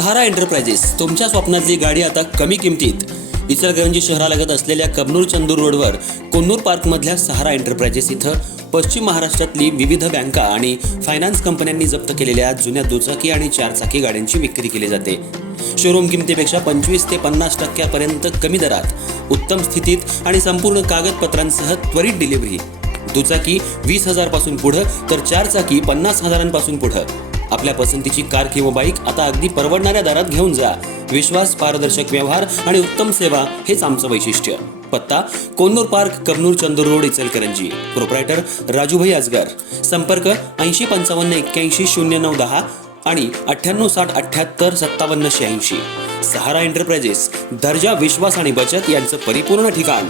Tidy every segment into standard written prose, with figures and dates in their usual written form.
सहारा enterprises तुमच्या स्वप्नातली गाडी आता कमी किमतीत. इचलकरंजी शहरालगत असलेल्या कबनूर चंदूर रोडवर कोन्नूर पार्कमधल्या सहारा एंटरप्राइजेस इथं पश्चिम महाराष्ट्रातली विविध बँका आणि फायनान्स कंपन्यांनी जप्त केलेल्या जुन्या दुचाकी आणि चारचाकी गाड्यांची विक्री केली जाते. शोरूम किमतीपेक्षा 25 ते 50% कमी दरात, उत्तम स्थितीत आणि संपूर्ण कागदपत्रांसह त्वरित डिलिव्हरी. दुचाकी 20,000 पासून पुढे तर चारचाकी 50,000 पुढे. आपल्या पसंतीची कार किंवा बाईक आता अगदी परवडणाऱ्या दरात घेऊन जा. विश्वास, पारदर्शक व्यवहार आणि उत्तम सेवा हेच आमचं वैशिष्ट्य. पत्ता Konnur park, Kabnur Chandur road, Ichalkaranji. Proprietor Rajubhai Ajgar. संपर्क 8055810910 आणि 9860785786. सहारा एंटरप्राइजेस, दर्जा, विश्वास आणि बचत यांचं परिपूर्ण ठिकाण.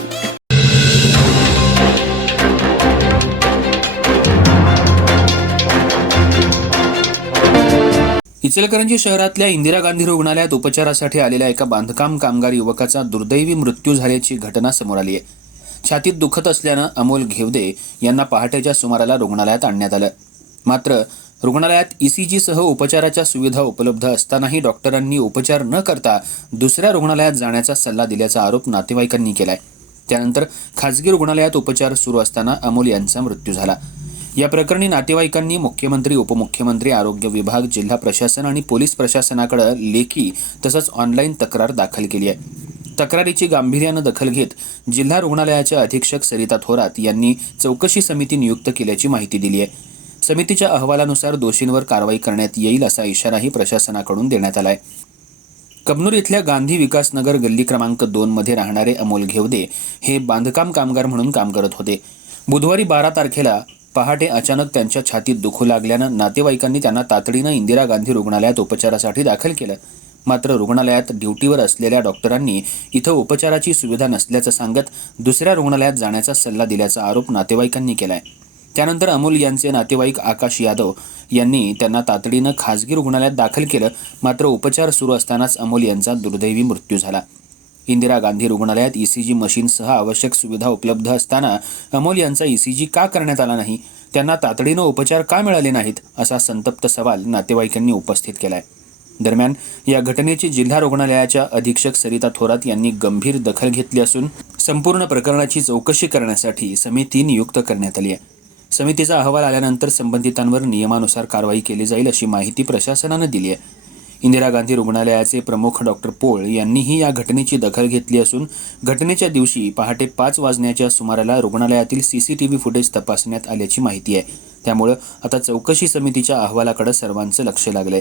इचलकरंजी शहरातल्या इंदिरा गांधी रुग्णालयात उपचारासाठी आलेल्या एका बांधकाम कामगार युवकाचा दुर्दैवी मृत्यू झाल्याची घटना समोर आली आहे. छातीत दुखत असल्यानं अमोल घेवदे यांना पहाटेच्या सुमाराला रुग्णालयात आणण्यात आलं. मात्र रुग्णालयात ECG सह उपचाराच्या सुविधा उपलब्ध असतानाही डॉक्टरांनी उपचार न करता दुसऱ्या रुग्णालयात जाण्याचा सल्ला दिल्याचा आरोप नातेवाईकांनी केलाय. त्यानंतर खासगी रुग्णालयात उपचार सुरू असताना अमोल यांचा मृत्यू झाला. या प्रकरणी नातेवाईकांनी मुख्यमंत्री, उपमुख्यमंत्री, आरोग्य विभाग, जिल्हा प्रशासन आणि पोलीस प्रशासनाकडे लेखी तसंच ऑनलाईन तक्रार दाखल केली आहे. तक्रारीची गांभीर्यानं दखल घेत जिल्हा रुग्णालयाच्या अधीक्षक सरिता थोरात यांनी चौकशी समिती नियुक्त केल्याची माहिती दिली आहे. समितीच्या अहवालानुसार दोषींवर कारवाई करण्यात येईल असा इशाराही प्रशासनाकडून देण्यात आलाय. कबनूर इथल्या गांधी विकास नगर गल्ली क्रमांक 2 मध्ये राहणारे अमोल घेवदे हे बांधकाम कामगार म्हणून काम करत होते. बुधवारी 12 तारखेला पहाटे अचानक त्यांच्या छातीत दुखू लागल्यानं नातेवाईकांनी त्यांना तातडीनं इंदिरा गांधी रुग्णालयात उपचारासाठी दाखल केलं. मात्र रुग्णालयात ड्युटीवर असलेल्या डॉक्टरांनी इथं उपचाराची सुविधा नसल्याचं सांगत दुसऱ्या रुग्णालयात जाण्याचा सल्ला दिल्याचा आरोप नातेवाईकांनी केलाय. त्यानंतर अमोल यांचे नातेवाईक आकाश यादव यांनी त्यांना तातडीनं खासगी रुग्णालयात दाखल केलं. मात्र उपचार सुरू असतानाच अमोल यांचा दुर्दैवी मृत्यू झाला. इंदिरा गांधी रुग्णालयात ECG मशीनसह आवश्यक सुविधा उपलब्ध असताना अमोल यांचा ECG का करण्यात आला नाही, त्यांना तातडीनं उपचार का मिळाले नाहीत, असा संतप्त सवाल नातेवाईकांनी उपस्थित केलाय. दरम्यान या घटनेची जिल्हा रुग्णालयाच्या अधीक्षक सरिता थोरात यांनी गंभीर दखल घेतली असून संपूर्ण प्रकरणाची चौकशी करण्यासाठी समिती नियुक्त करण्यात आली आहे. समितीचा अहवाल आल्यानंतर संबंधितांवर नियमानुसार कारवाई केली जाईल अशी माहिती प्रशासनानं दिली आहे. इंदिरा गांधी रुग्णालयाचे प्रमुख डॉक्टर पोळ यांनीही या घटनेची दखल घेतली असून घटनेच्या दिवशी पहाटे 5 वाजण्याच्या सुमाराला रुग्णालयातील CCTV फुटेज तपासण्यात आल्याची माहिती आहे. त्यामुळे आता चौकशी समितीच्या अहवालाकडे सर्वांचं लक्ष लागलंय.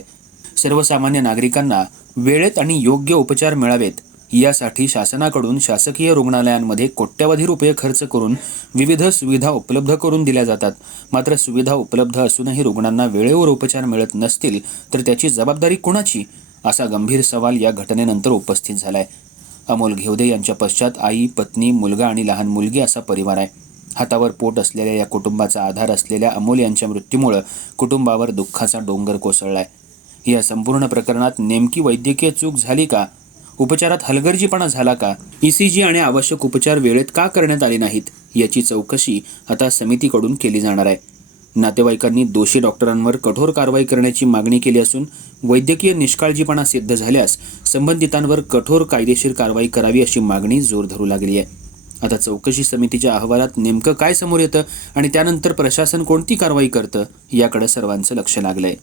सर्वसामान्य नागरिकांना वेळेत आणि योग्य उपचार मिळावेत यासाठी शासनाकडून शासकीय रुग्णालयांमध्ये कोट्यवधी रुपये खर्च करून विविध सुविधा उपलब्ध करून दिल्या जातात. मात्र सुविधा उपलब्ध असूनही रुग्णांना वेळेवर उपचार मिळत नसतील तर त्याची जबाबदारी कुणाची, असा गंभीर सवाल या घटनेनंतर उपस्थित झालाय. अमोल घेवदे यांच्या पश्चात आई, पत्नी, मुलगा आणि लहान मुलगी असा परिवार आहे. हातावर पोट असलेल्या या कुटुंबाचा आधार असलेल्या अमोल यांच्या मृत्यूमुळे कुटुंबावर दुःखाचा डोंगर कोसळलाय. या संपूर्ण प्रकरणात नेमकी वैद्यकीय चूक झाली का, उपचारात हलगर्जीपणा झाला का, ECG आणि आवश्यक उपचार वेळेत का करण्यात आले नाहीत, याची चौकशी आता समितीकडून केली जाणार आहे. नातेवाईकांनी दोषी डॉक्टरांवर कठोर कारवाई करण्याची मागणी केली असून वैद्यकीय निष्काळजीपणा सिद्ध झाल्यास संबंधितांवर कठोर कायदेशीर कारवाई करावी अशी मागणी जोर धरू लागली आहे. आता चौकशी समितीच्या अहवालात नेमकं काय समोर येतं आणि त्यानंतर प्रशासन कोणती कारवाई करतं याकडे सर्वांचं लक्ष लागलंय.